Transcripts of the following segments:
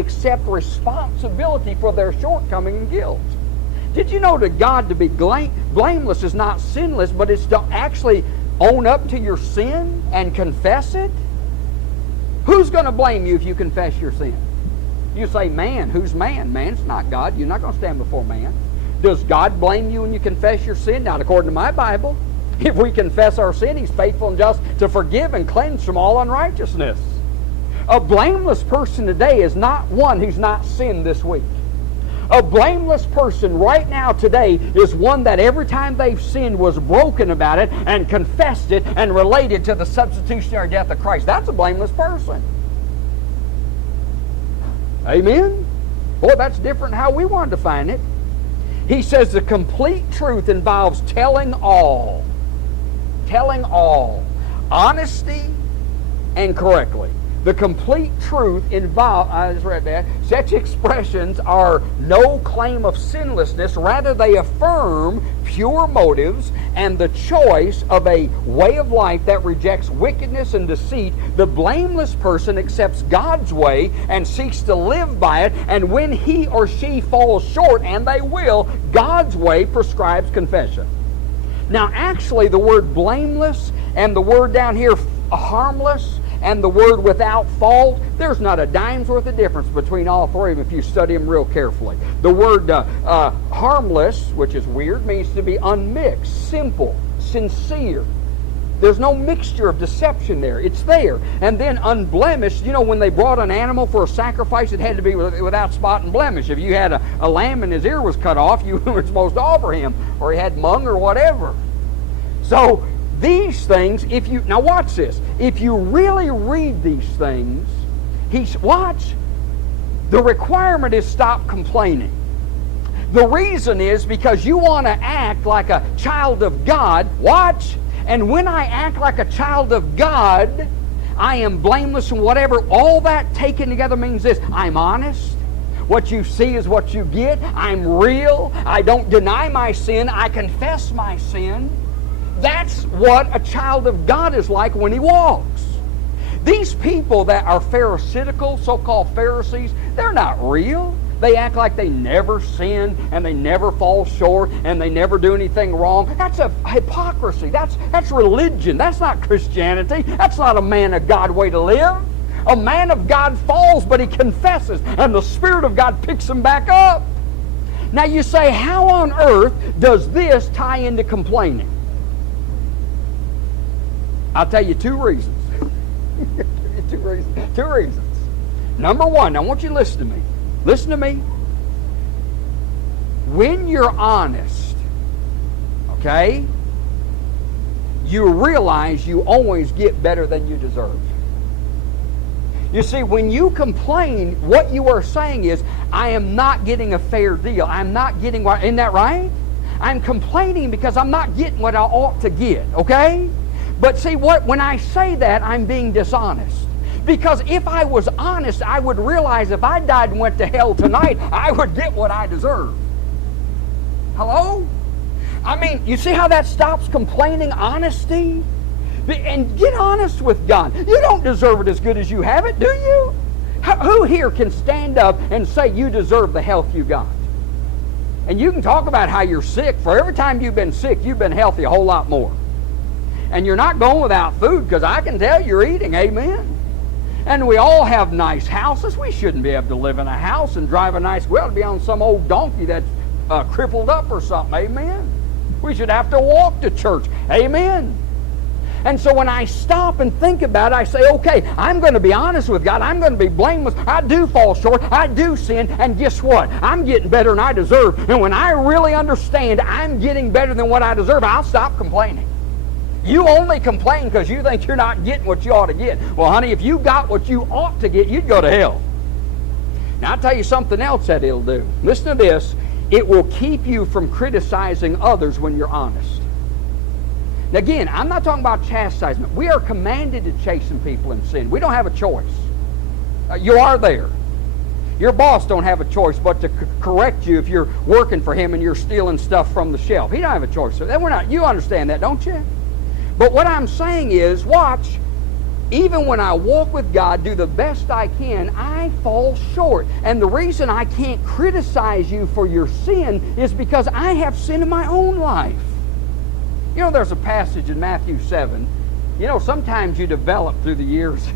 accept responsibility for their shortcoming and guilt. Did you know that God to be blameless is not sinless, but it's to actually own up to your sin and confess it? Who's going to blame you if you confess your sin? You say, man. Who's man? Man's not God. You're not going to stand before man. Does God blame you when you confess your sin? Not according to my Bible. If we confess our sin, He's faithful and just to forgive and cleanse from all unrighteousness. A blameless person today is not one who's not sinned this week. A blameless person right now today is one that every time they've sinned was broken about it and confessed it and related to the substitutionary death of Christ. That's a blameless person. Amen? Boy, that's different how we want to define it. He says the complete truth involves telling all. Telling all. Honesty and correctly. The complete truth involves, I just read that, such expressions are no claim of sinlessness. Rather, they affirm pure motives and the choice of a way of life that rejects wickedness and deceit. The blameless person accepts God's way and seeks to live by it. And when he or she falls short, and they will, God's way prescribes confession. Now, actually, the word blameless and the word down here, harmless, and the word without fault, there's not a dime's worth of difference between all three of them if you study them real carefully. The word harmless, which is weird, means to be unmixed, simple, sincere. There's no mixture of deception there. It's there. And then unblemished, you know, when they brought an animal for a sacrifice, it had to be without spot and blemish. If you had a lamb and his ear was cut off, you were supposed to offer him, or he had mung or whatever. So, these things, now watch this. If you really read these things, watch, the requirement is stop complaining. The reason is because you want to act like a child of God. Watch. And when I act like a child of God, I am blameless and whatever. All that taken together means this. I'm honest. What you see is what you get. I'm real. I don't deny my sin. I confess my sin. That's what a child of God is like when he walks. These people that are pharisaical, so-called Pharisees, they're not real. They act like they never sin and they never fall short and they never do anything wrong. That's a hypocrisy. That's religion. That's not Christianity. That's not a man of God way to live. A man of God falls, but he confesses, and the Spirit of God picks him back up. Now you say, how on earth does this tie into complaining? I'll tell you two reasons. Two reasons. Number one, I want you to listen to me. Listen to me. When you're honest, okay, you realize you always get better than you deserve. You see, when you complain, what you are saying is, I am not getting a fair deal. I'm not getting what, isn't that right? I'm complaining because I'm not getting what I ought to get, okay? But see, when I say that, I'm being dishonest. Because if I was honest, I would realize if I died and went to hell tonight, I would get what I deserve. Hello? I mean, you see how that stops complaining honesty? And get honest with God. You don't deserve it as good as you have it, do you? Who here can stand up and say you deserve the health you got? And you can talk about how you're sick. For every time you've been sick, you've been healthy a whole lot more. And you're not going without food, because I can tell you're eating, amen? And we all have nice houses. We shouldn't be able to live in a house and drive a nice, we ought to be on some old donkey that's crippled up or something, amen? We should have to walk to church, amen? And so when I stop and think about it, I say, okay, I'm going to be honest with God. I'm going to be blameless. I do fall short. I do sin. And guess what? I'm getting better than I deserve. And when I really understand I'm getting better than what I deserve, I'll stop complaining. You only complain because you think you're not getting what you ought to get. Well, honey, if you got what you ought to get, you'd go to hell. Now, I'll tell you something else that it'll do. Listen to this. It will keep you from criticizing others when you're honest. Now, again, I'm not talking about chastisement. We are commanded to chasten people in sin. We don't have a choice. You are there. Your boss don't have a choice but to correct you if you're working for him and you're stealing stuff from the shelf. He don't have a choice. You understand that, don't you? But what I'm saying is, watch, even when I walk with God, do the best I can, I fall short. And the reason I can't criticize you for your sin is because I have sin in my own life. You know, there's a passage in Matthew 7. You know, sometimes you develop through the years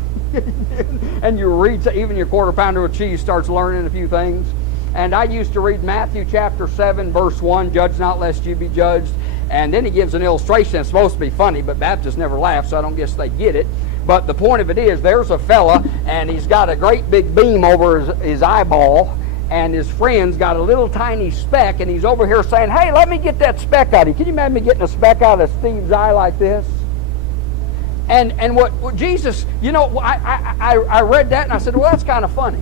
and you read, even your quarter pounder with cheese starts learning a few things. And I used to read Matthew chapter 7, verse 1, judge not lest you be judged. And then he gives an illustration. It's supposed to be funny, but Baptists never laugh, so I don't guess they get it. But the point of it is, there's a fella, and he's got a great big beam over his eyeball, and his friend's got a little tiny speck, and he's over here saying, hey, let me get that speck out of you. Can you imagine me getting a speck out of Steve's eye like this? And what Jesus, you know, I read that, and I said, well, that's kind of funny.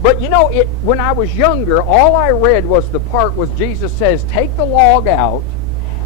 But you know, when I was younger, all I read was the part was Jesus says, take the log out,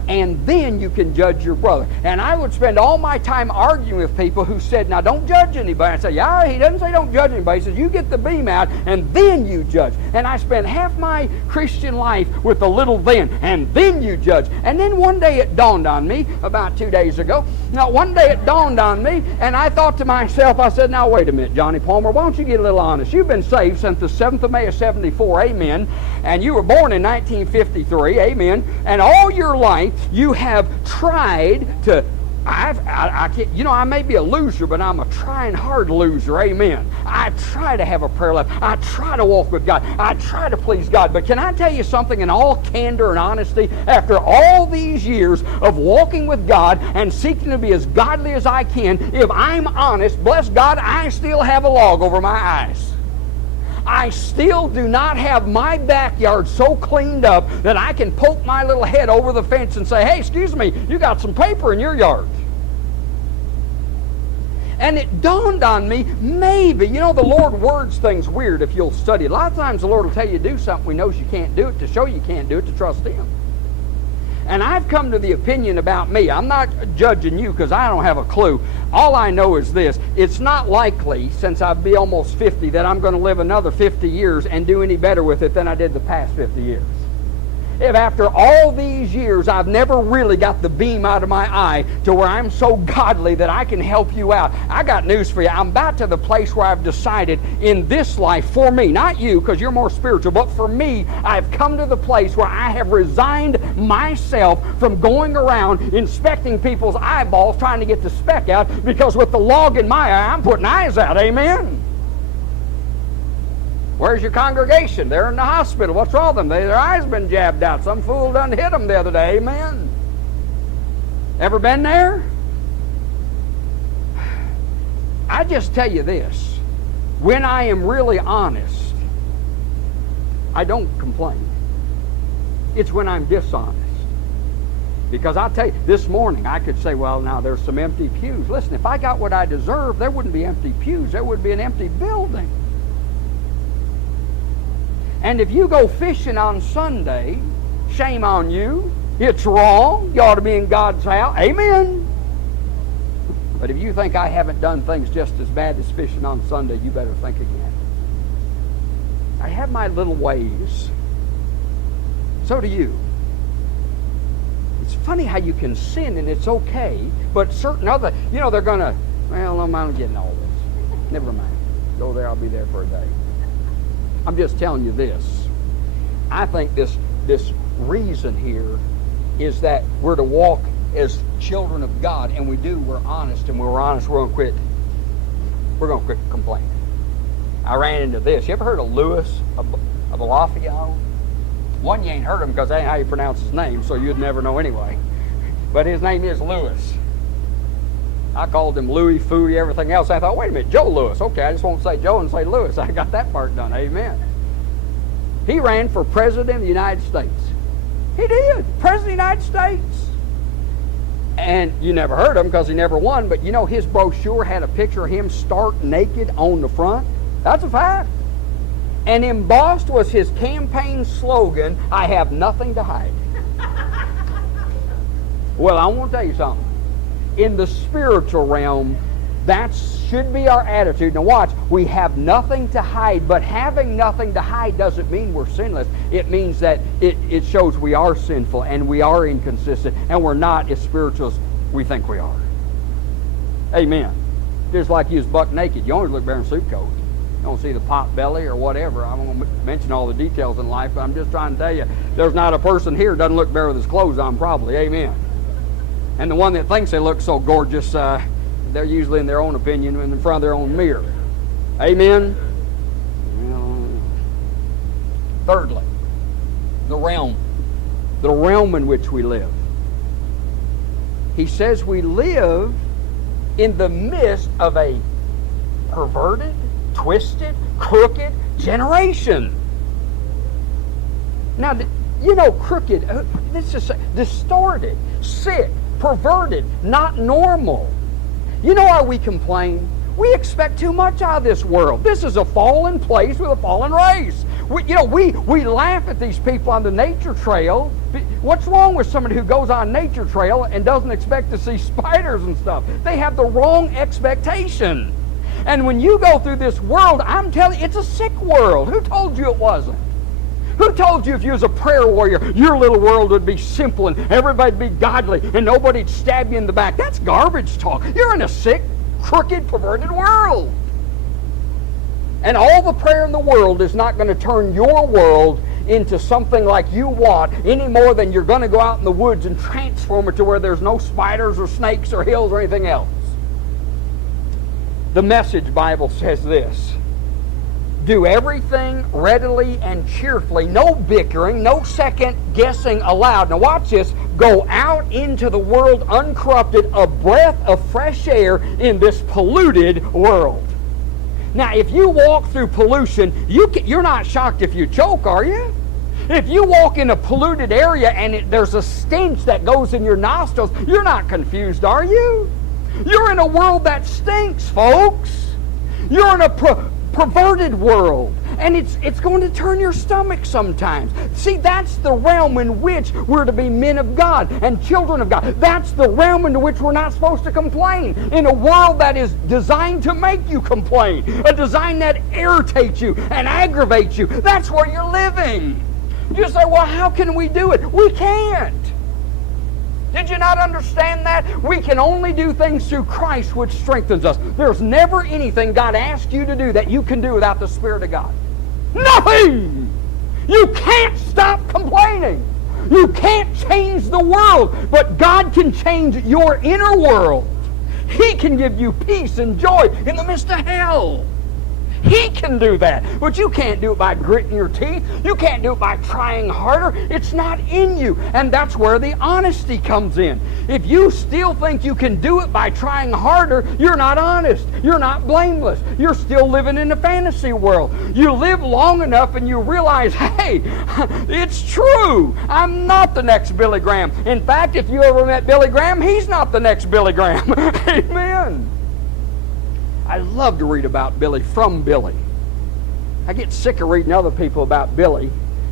and then you can judge your brother. And I would spend all my time arguing with people who said, now don't judge anybody. I say, yeah, he doesn't say don't judge anybody. He says, you get the beam out, and then you judge. And I spent half my Christian life with the little then you judge. And then one day it dawned on me, about 2 days ago. Now, one day it dawned on me, and I thought to myself, I said, now wait a minute, Johnny Palmer, why don't you get a little honest? You've been saved since the 7th of May of 74, amen. And you were born in 1953, amen. And all your life, you have tried to, I can't, you know, I may be a loser, but I'm a trying hard loser, amen. I try to have a prayer life. I try to walk with God. I try to please God. But can I tell you something in all candor and honesty? After all these years of walking with God and seeking to be as godly as I can, if I'm honest, bless God, I still have a log over my eyes. I still do not have my backyard so cleaned up that I can poke my little head over the fence and say, hey, excuse me, you got some paper in your yard. And it dawned on me, maybe, you know, the Lord words things weird if you'll study. A lot of times the Lord will tell you to do something we knows you can't do it, to show you can't do it, to trust Him. And I've come to the opinion about me. I'm not judging you because I don't have a clue. All I know is this. It's not likely, since I'll be almost 50, that I'm going to live another 50 years and do any better with it than I did the past 50 years. If after all these years I've never really got the beam out of my eye to where I'm so godly that I can help you out, I got news for you. I'm about to the place where I've decided in this life, for me, not you because you're more spiritual, but for me, I've come to the place where I have resigned myself from going around inspecting people's eyeballs trying to get the speck out, because with the log in my eye, I'm putting eyes out, amen? Where's your congregation? They're in the hospital. What's wrong with them? Their eyes been jabbed out. Some fool done hit them the other day. Amen. Ever been there? I just tell you this. When I am really honest, I don't complain. It's when I'm dishonest. Because I'll tell you, this morning I could say, well, now there's some empty pews. Listen, if I got what I deserve, there wouldn't be empty pews. There would be an empty building. And if you go fishing on Sunday, shame on you. It's wrong. You ought to be in God's house. Amen. But if you think I haven't done things just as bad as fishing on Sunday, you better think again. I have my little ways. So do you. It's funny how you can sin and it's okay, but certain other, you know, they're going to, well, I'm getting all this. Never mind. Go there, I'll be there for a day. I'm just telling you this. I think this reason here is that we're to walk as children of God, and we're honest, and when we're honest, we're going to quit complaining. I ran into this. You ever heard of Louis of Lafayette? One, you ain't heard him because that ain't how you pronounce his name, so you'd never know anyway. But his name is Louis. I called him Louis, Fooey, everything else. I thought, wait a minute, Joe Louis. Okay, I just won't say Joe and say Louis. I got that part done. Amen. He ran for President of the United States. He did. President of the United States. And you never heard him because he never won, but you know his brochure had a picture of him stark naked on the front. That's a fact. And embossed was his campaign slogan, I have nothing to hide. Well, I want to tell you something. In the spiritual realm, that should be our attitude. Now watch, we have nothing to hide, but having nothing to hide doesn't mean we're sinless. It means that it shows we are sinful and we are inconsistent and we're not as spiritual as we think we are. Amen. Just like you was buck naked. You always look better in a suit coat. You don't see the pot belly or whatever. I'm going to mention all the details in life, but I'm just trying to tell you, there's not a person here doesn't look better with his clothes on, probably. Amen. And the one that thinks they look so gorgeous, they're usually, in their own opinion, in front of their own mirror. Amen. Thirdly, the realm in which we live. He says we live in the midst of a perverted, twisted, crooked generation. Now, you know, crooked, this is distorted, sick, perverted, not normal. You know why we complain? We expect too much out of this world. This is a fallen place with a fallen race. We laugh at these people on the nature trail. What's wrong with somebody who goes on nature trail and doesn't expect to see spiders and stuff? They have the wrong expectation. And when you go through this world, I'm telling you, it's a sick world. Who told you it wasn't? Who told you if you was a prayer warrior, your little world would be simple and everybody'd be godly and nobody'd stab you in the back? That's garbage talk. You're in a sick, crooked, perverted world. And all the prayer in the world is not going to turn your world into something like you want any more than you're going to go out in the woods and transform it to where there's no spiders or snakes or hills or anything else. The Message Bible says this: do everything readily and cheerfully, no bickering, no second guessing allowed. Now watch this. Go out into the world uncorrupted, a breath of fresh air in this polluted world. Now, if you walk through pollution, you're not shocked if you choke, are you? If you walk in a polluted area and there's a stench that goes in your nostrils, you're not confused, are you? You're in a world that stinks, folks. You're in a perverted world, and it's going to turn your stomach sometimes. See, that's the realm in which we're to be men of God and children of God. That's the realm into which we're not supposed to complain. In a world that is designed to make you complain, a design that irritates you and aggravates you, that's where you're living. You say, well, how can we do it? We can't. Did you not understand that? We can only do things through Christ, which strengthens us. There's never anything God asks you to do that you can do without the Spirit of God. Nothing! You can't stop complaining. You can't change the world, but God can change your inner world. He can give you peace and joy in the midst of hell. He can do that. But you can't do it by gritting your teeth. You can't do it by trying harder. It's not in you. And that's where the honesty comes in. If you still think you can do it by trying harder, you're not honest. You're not blameless. You're still living in a fantasy world. You live long enough and you realize, hey, it's true. I'm not the next Billy Graham. In fact, if you ever met Billy Graham, he's not the next Billy Graham. Amen. I love to read about Billy from Billy. I get sick of reading other people about Billy,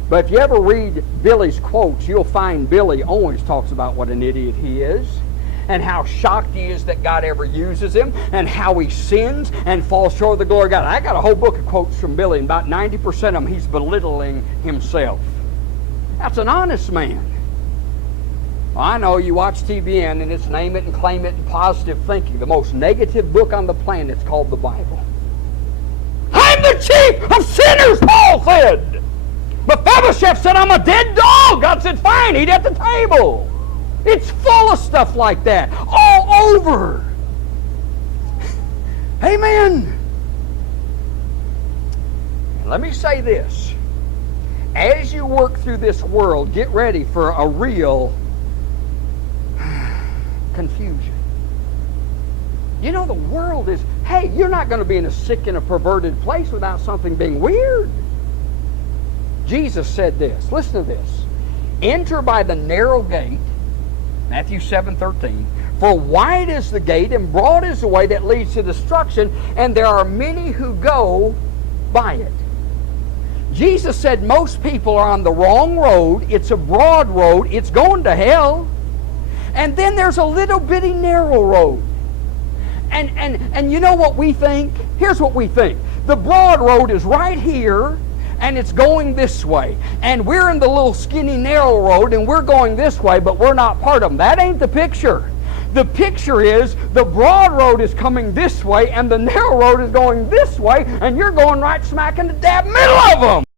but if you ever read Billy's quotes, you'll find Billy always talks about what an idiot he is and how shocked he is that God ever uses him and how he sins and falls short of the glory of God. I got a whole book of quotes from Billy, and about 90% of them he's belittling himself. That's an honest man. Well, I know you watch TBN and it's name it and claim it and positive thinking. The most negative book on the planet is called the Bible. I'm the chief of sinners, Paul said. But Mephibosheth said, I'm a dead dog. God said, fine, eat at the table. It's full of stuff like that, all over. Amen. Let me say this. As you work through this world, get ready for a real confusion. You know, the world is, hey, you're not going to be in a sick and a perverted place without something being weird. Jesus said this. Listen to this. Enter by the narrow gate, Matthew 7:13. For wide is the gate and broad is the way that leads to destruction, and there are many who go by it. Jesus said most people are on the wrong road. It's a broad road. It's going to hell. And then there's a little bitty narrow road. And you know what we think? Here's what we think. The broad road is right here, and it's going this way. And we're in the little skinny narrow road, and we're going this way, but we're not part of them. That ain't the picture. The picture is the broad road is coming this way and the narrow road is going this way, and you're going right smack in the dab middle of them.